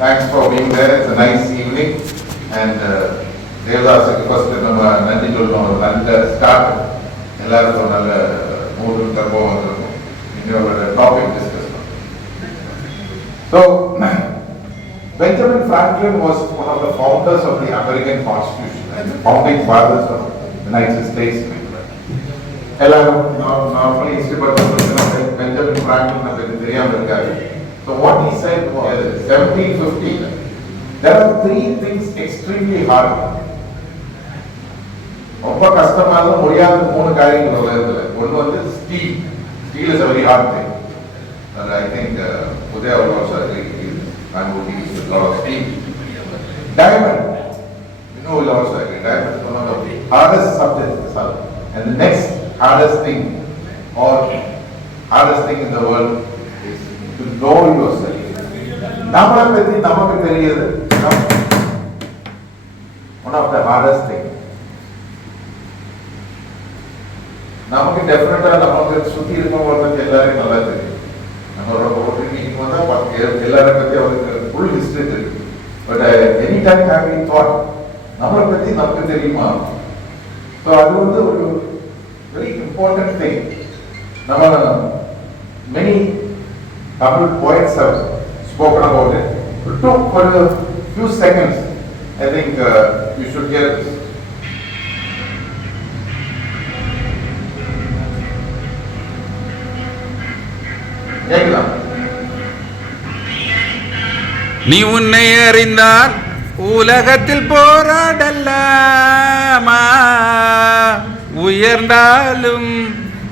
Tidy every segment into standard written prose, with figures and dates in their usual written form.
Thanks for being there. It's a nice evening. And Devdas, first நம்ம நன்றி சொல்லணும். நல்ல ஸ்டார்ட், எல்லாருக்கும் நல்ல மூடு தப்போ வந்திருக்கும். இன்னொரு டாபிக் டிஸ்கஸ் பண்ணோம். So, Benjamin Franklin was one of the founders of the American Constitution and the founding fathers of the United States. எல்லாரும் normally history படிச்சவங்க Benjamin Franklin பத்தி தெரியாம இருக்காரு. So what he said was 1750, there are three things extremely hard. ரொம்ப கஷ்டமான முடியாத மூணு காரியங்கள் உலகத்துல. ஒன்னு வந்து steel is a very hard thing, and I think Uday will also agree. Man who deals with a lot of steel. Diamond, you know, will also agree. Diamond is one of the hardest subjects, and the next hardest thing in the world is to know yourself. Namma pethi namakku theriyadhu, one of the hardest thing. Namakku definitely namakku suthi irukkovanga ellarum nalla theriyum. Nammala road meeting vanda ellarum pethi avukku full history theriyum. But any time have we thought nammala pethi namakku theriyuma? So adu vandu oru very important thing. Many Tamil poets have spoken about it. For a few seconds, I think you should hear this. நீ உன்னை அறிந்தால் உலகத்தில் போராடலாமா, உயர்ந்தாலும்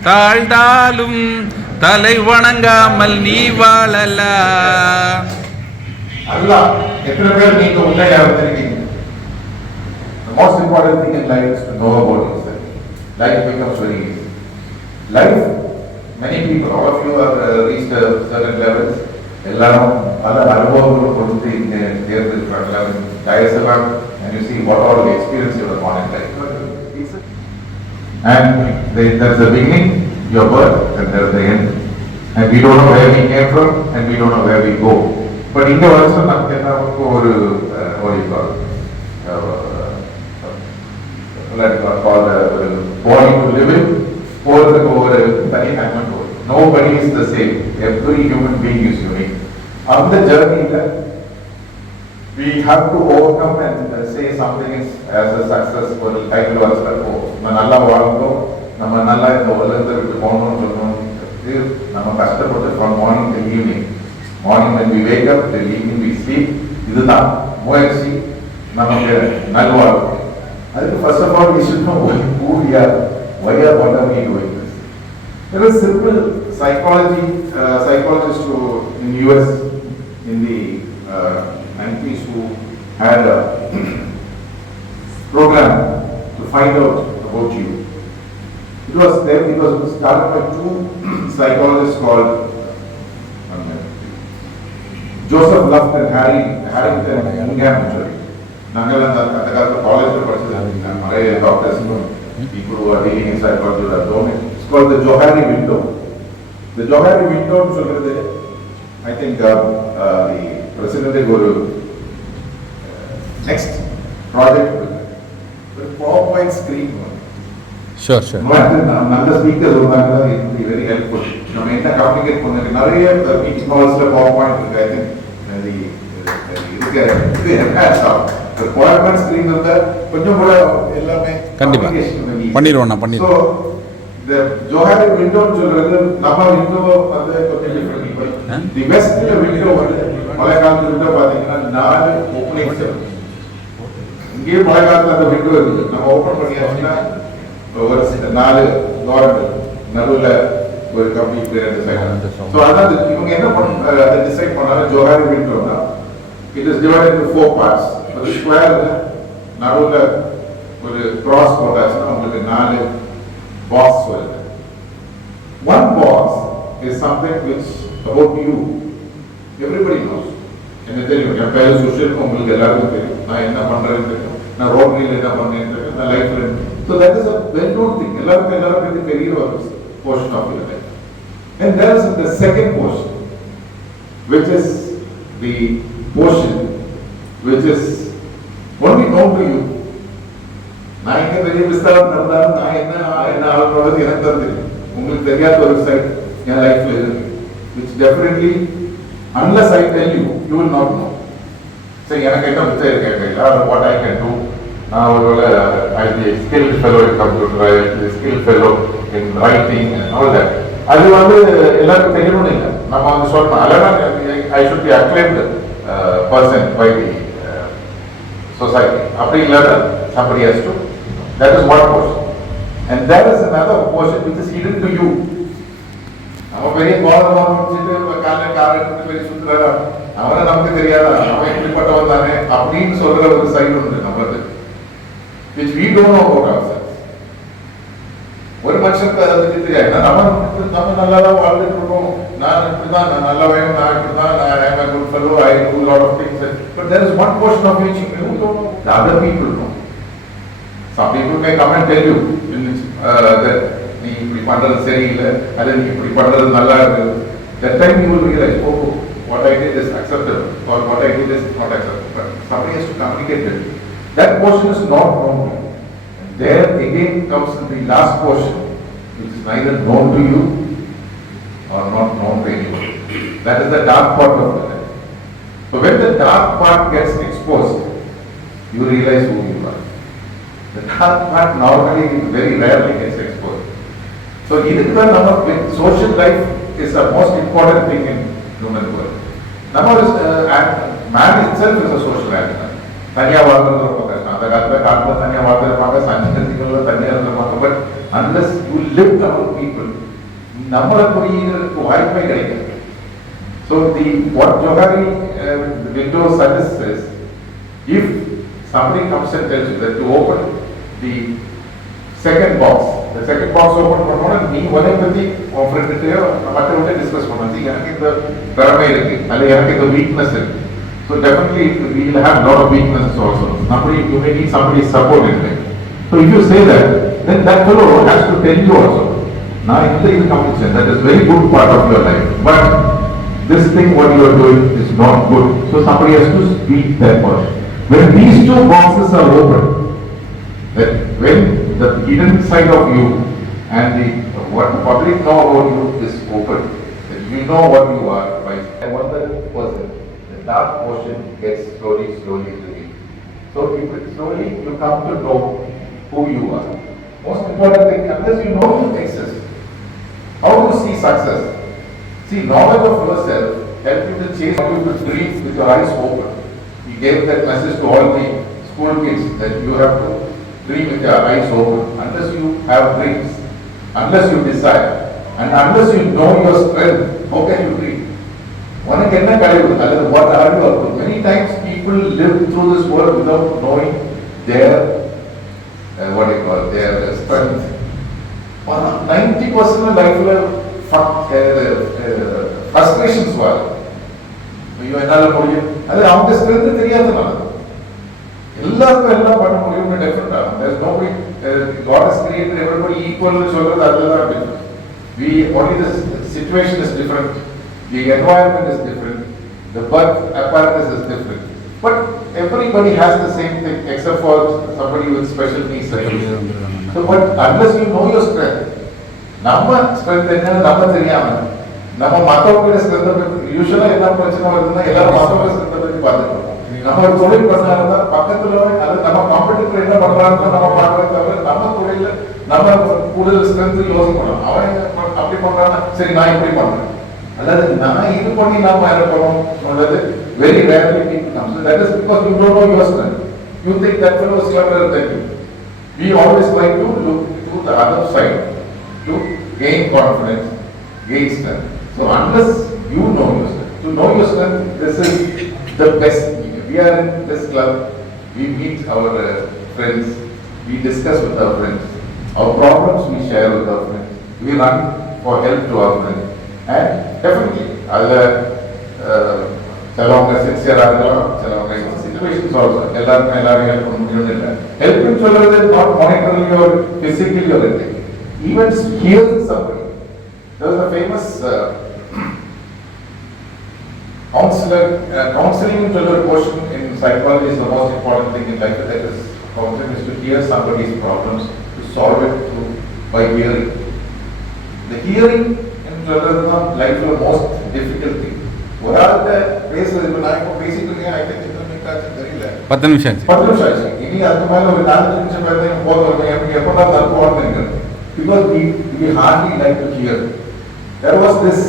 தாழ்ந்தாலும் தலை வணங்காமல் நீ வாழலாம். அல்லாஹ் எத்தனை பேர் நீங்க உன்னை அறிந்திருக்கீங்க? The most important thing in life is to know about yourself. Life becomes very easy. Life, many people, all of you have reached a certain levels. எல்லாரும் பல அனுபவங்களை கொடுத்து இங்க தேர்ந்தெடுக்கிறாங்க. Guys எல்லாம், and you see what all the experience you have gone in life. And there's the beginning, your birth, and there's the end. And we don't know where we came from, and we don't know where we go. But in the world, நமக்கு என்ன ஒரு body to live in, போறதுக்கு ஒரு தனி time. Nobody is the same. Every human being is unique. On the journey, we have to overcome and say something is as a successful title was like, oh, நம்ம நல்லா இந்த உலகத்தை விட்டு போகணும்னு சொல்லணும். நம்ம கஷ்டப்பட்டு from morning till evening. Morning when we wake up till evening we sleep. இதுதான் முயற்சி நமக்கு நல்வாழ்வு. அதுக்கு first of all we should know who we are, what are we doing this. There is simple psychologists in US in the 90s who had a program to find out about you. It was started by two psychologists called Joseph Luft and Harrington Ingham. நாங்கள் அந்த காலத்தில் காலேஜில் படிச்சது நிறைய doctors people who are dealing in psychology have known it. It's called the Johari window. The Johari window சொல்றது, I think the president will next project with PowerPoint screen. Sure. நல்ல ஸ்பீக்கர்ஸ் இருந்தாங்க, it will be very helpful. நம்ம என்ன கம்யூனிகேட் பண்ணுறது நிறைய மீட்டிங் கால்ஸ்ல PowerPoint இருக்கு. I think இது என்ஹான்ஸ் ஆகும். ஒரு PowerPoint ஸ்கிரீன் இருந்தா கொஞ்சம் கூட எல்லாமே கண்டிப்பா பண்ணிடுவோம். So the Johari window சொல்றது நம்ம விண்டோ வந்து கொஞ்சம் டிஃபரெண்ட். தி வெஸ்ட்ல விண்டோ வந்து மலைக்காலத்துல விண்டோ பாத்தீங்கன்னா 4 ஓப்பனிங்ஸ் இருக்கு. இங்கே மலைக்காலத்துல அந்த விண்டோ இருக்கு. நம்ம ஓபன் பண்ணியாச்சுன்னா ஒரு 4 டோர் நடுவுல ஒரு கம்ப்ளீட் ரெண்டு சைடு. சோ அதான் இவங்க என்ன அதை டிசைட் பண்ணாங்க. Johari window it is divided into 4 parts. ஒரு ஸ்கொயர் நடுவுல ஒரு கிராஸ் போட்டாச்சுன்னா உங்களுக்கு 4 பாக்ஸ் வருது. One box is something which about you everybody knows. என்ன தெரியும், என் பேர் சுஷில், உங்களுக்கு எல்லாருக்கும் தெரியும், நான் என்ன பண்றேன்னு தெரியும், நான் ரோட்ல என்ன பண்றேன்னு தெரியும், நான் லைஃப்ல. So that is a well known thing. எல்லாரும் பத்தி தெரியுற ஒரு portion of your life. And there is the second portion which is the portion which is only known to you. நான் இங்க பெரிய விஸ்தாரம் நடந்தாலும் நான் என்ன ஆளுநரோட எனக்கு தான் தெரியும். உங்களுக்கு தெரியாத ஒரு சைட் என் லைஃப்ல இருக்கு. Which definitely, unless I tell you, you will not know. சரி எனக்கு என்ன புத்தகம் இருக்கா what I can do. நான் ஒருவேளை I be a skilled fellow in computer, I be a skilled fellow in writing and all that. அது எல்லாருக்கும் தெரியணும்னு இல்லை. நம்ம சொல்லணும் அதெல்லாம் I should be acclaimed person by the society. அப்படி இல்லாத somebody has to. That is one portion. And there is another portion which is hidden to you. நம்ம பெரிய கோலமாக வச்சுட்டு காரணம் பெரிய சுற்றுறா அவனை நமக்கு தெரியாதா அவன் எப்படிப்பட்டவன் தானே அப்படின்னு சொல்ற ஒரு சைடு உண்டு நம்மளுக்கு. Which we don't know about ourselves. ஒரு மனுஷனுக்கு அதை பற்றி தெரியாது. நம்ம நல்லா வாழ்ந்துட்டு இருக்கோம். நான் இப்படிதான், நான் நல்லா வேணும், நான் இப்படிதான், நான் am a good fellow, I do a lot of things. But there is one portion of which you don't know. The other people know. Some people may come and tell you that நீ இப்படி பண்றது சரியில்லை, அது நீ இப்படி பண்றது நல்லா இருக்கு. That time you will realize, oh, what I did is acceptable, or what I did is not acceptable. But somebody has to communicate with you. That portion is not known to you. And there again comes the last portion, which is neither known to you or not known to anyone. That is the dark part of the life. So when the dark part gets exposed, you realize who you are. The dark part normally very rarely gets exposed. So social life is the most important thing in human world. Man itself is a social animal. தனியா வாழ்றது ரொம்ப கஷ்டம். அந்த காலத்துல காட்டுல தனியா வாழ்ந்துருப்பாங்க, சஞ்சனத்துக்குள்ள தனியா இருந்திருப்பாங்க. But unless you live among people, நம்மளை புரியுறதுக்கு வாய்ப்பே கிடைக்காது. So what Johari window suggests is, if somebody comes and tells you that to open the second box open பண்ணோம்னா நீ ஒரே பத்தி உன் ஃப்ரெண்ட்கிட்டயோ மற்றவங்க டிஸ்கஸ் பண்ணி எனக்கு இந்த திறமை இருக்கு அல்ல எனக்கு இந்த வீக்னஸ் இருக்கு. So definitely we will have lot of weaknesses also. You may need somebody's support in it. So if you say that, then that fellow has to tell you also. Now in the competition, that is very good part of your life. But this thing what you are doing is not good. So somebody has to speak that portion. When these two boxes are open, that when the hidden side of you and what the public know about you is open, that you know what you are, right? And one other person, the dark portion gets slowly revealed. So slowly you come to know who you are. Most important thing, unless you know you exist, how to see success? See, knowledge of yourself helps you to chase what you to dream with your eyes open. He gave that message to all the school kids that you have to dream with your eyes open. Unless you have dreams, unless you desire, and unless you know your strength, how can you dream? What are you? Many times people live through this world without knowing their their strength. 90% of life frustrations were. You are முடியும் அது அவங்க ஸ்ட்ரென்த் தெரியாதனால எல்லாருக்கும் எல்லாம் பண்ண முடியும் டிஃபரெண்டா. There's nobody, God has created everybody equal னு சொல்றது அதுதான் difference. We only the situation is different, the environment is different, the birth apparatus is different, but everybody has the same thing except for somebody with special needs. So but unless you know your strength, நம்ம ஸ்ட்ரென்த் என்னன்னு நம்ம தெரியாம நம்ம மத்தவங்களோட ஸ்ட்ரென்த் யூசுவலா என்ன பிரச்சனை வருதுன்னா எல்லாரும் மத்தவங்களோட ஸ்ட்ரென்த் பத்தி பார்த்துட்டு இருக்கோம். நம்ம ஒரு தொழில் பண்ணாருன்னா பக்கத்துல அது நம்ம காம்படிட்டர் என்ன பண்றாருன்னு நம்ம பார்க்கறது தவிர நம்ம தொழில நம்ம கூடுதல் ஸ்ட்ரென்த் யோசிக்கணும். அவன் அப்படி பண்றான்னா சரி நான் இப்படி பண்றேன் அல்லது நான் இது பண்ணி நாம என்ன பண்ணணும் சொல்றது very rarely people come. So that is because you don't know your strength. You think that fellow is cleverer than you. We always like to look to the other side to gain confidence, gain strength. So unless you know your strength, to know your strength, this is the best. We are in this club, we meet our friends, we discuss with our friends, our problems we share with our friends, we run for help to our friends, and definitely other situations also. Help in not monetarily or physically or anything. Even healing somebody. There was a famous Counseling portion in psychology is the most important thing in life. That is, counseling is to hear somebody's problems, to solve it by hearing. The hearing in life is the most difficult thing. Basically, I think it's very less. 10 நிமிஷம் ஆச்சு. 10 நிமிஷம் ஆச்சு. இனி அதுக்கு மேல ஒரு 4 நிமிஷம் பேசுறேன் போதும். எப்படா தப்புவான்னு நினைக்கிறேன். Because we hardly like to hear. There was this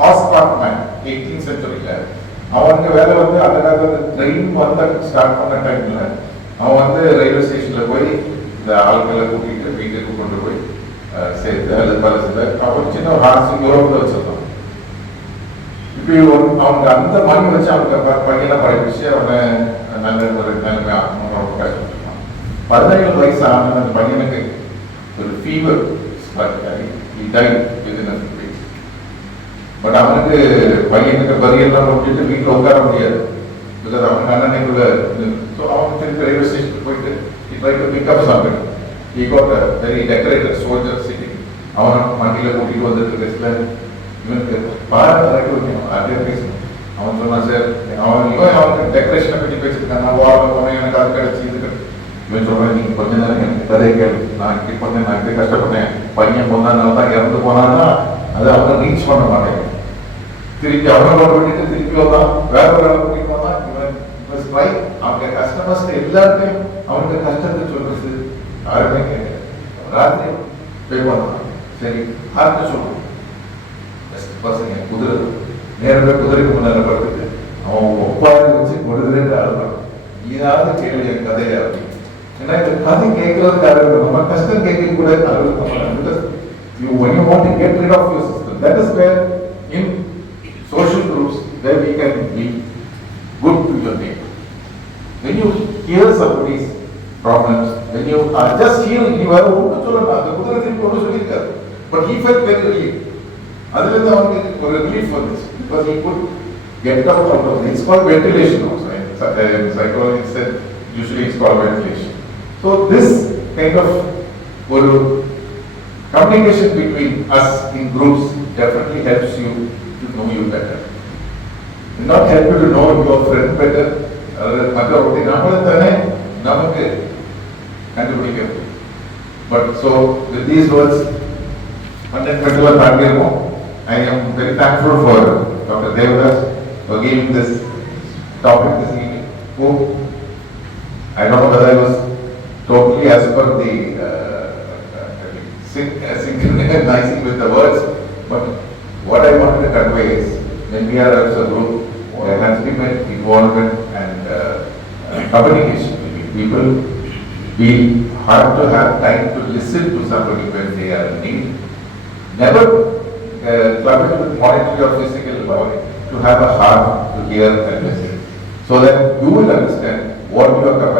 horse cart man, 18th century. அவனுக்கு வேலை வந்து அந்த காலத்துல ட்ரெயின் வந்து ஸ்டார்ட் பண்ண டைம்ல அவன் வந்து ரயில்வே ஸ்டேஷன்ல போய் இந்த ஆட்களை கூட்டிட்டு வீட்டுக்கு கொண்டு போய் சேர்த்து அது பலசில அவன் சின்ன ஒரு ஹார்ஸ் யூரோப்ல வச்சிருந்தான். இப்போ அவனுக்கு அந்த மணி வச்சு அவனுக்கு பையனை படிப்பிச்சு அவனை நல்ல ஒரு நிலைமை ஆகணும் ரொம்ப கஷ்டப்பட்டுருக்கான். 17 வயசு ஆன அந்த பையனுக்கு ஒரு ஃபீவர் பட் அவனுக்கு பையனுக்கு பரியெல்லாம் விட்டுட்டு வீட்டில் உட்கார முடியாது. பிகாஸ் அவனுக்கு அண்ணனைக்குள்ள ஸோ அவன் திருப்பி ரயில்வே ஸ்டேஷனுக்கு போயிட்டு பிக்கப் சாப்பிட்டு he got a very decorated soldier sitting. அவனை வண்டியில் கூட்டிகிட்டு வந்துட்டு ரெஸ்ட்ல இவனுக்கு பாரத் அதே பேசணும். அவன் சொன்னான் சார் அவனுக்கு டெக்கரேஷனை பற்றி பேசிருக்கான். நான் வாரம் போனேன் எனக்கு அது கிடைச்சி இது கிடைச்சி. இவன் சொல்றேன் நீங்க கொஞ்ச நேரம் எனக்கு கதையை கேள்வி. நான் இப்படி பண்ணேன், நான் இப்படி கஷ்டப்பட்டேன், பையன் பொண்ணானால தான் இறந்து போனான்னா அதை அவனை ரீச் பண்ண மாட்டேன். திருப்பி அவனை விட்டுட்டு திருப்பி வந்தான் வேற ஒரு ஆள் கூட்டிட்டு வந்தான். இவன் அவங்க கஸ்டமர்ஸ் எல்லாருமே அவனுக்கு கஷ்டத்தை சொல்றது யாருமே கேட்கல. ராத்திரி போய் வந்தான். சரி யாருக்கு சொல்லுவோம் பசங்க குதிரை நேரமே குதிரைக்கு முன்னாடி படுத்துட்டு அவன் ஒப்பாரி வச்சு கொடுதுலேருந்து அழுறான். ஏதாவது கேள்வி என் கதையை அப்படின்னு. ஏன்னா இந்த கதை கேட்கறதுக்காக நம்ம கஷ்டம் கேட்க கூட when you want to get rid of your system, that is where in social groups where we can be good to your neighbor. When you hear somebody's problems, when you are just hearing, you are ஒன்று சொல்லலாம் அந்த குதிரத்திற்கு ஒன்று சொல்லியிருக்காரு. But he felt very relief. அதுலேருந்து அவனுக்கு ஒரு relief வந்துச்சு. Because he could get out of it. It's called ventilation also. In psychology it said usually it's called ventilation. So this kind of communication between us in groups definitely helps you to know you better. It not help you to know your friend better. மற்றவர்களுடைய நம்மளை தானே நமக்கு கண்டுபிடிக்கிறது. But so with these words, fundamental practical, I am very thankful for Dr. Devadas for giving this topic this evening. I don't know whether I was totally as per the synchronizing with the words, but what I wanted to convey is when we are as a group, there has been an involvement and communication between people. We have to have time to listen to somebody when they are in need. Never club it with monetary or physical to have a heart to hear and listen, so that you will understand what your capacity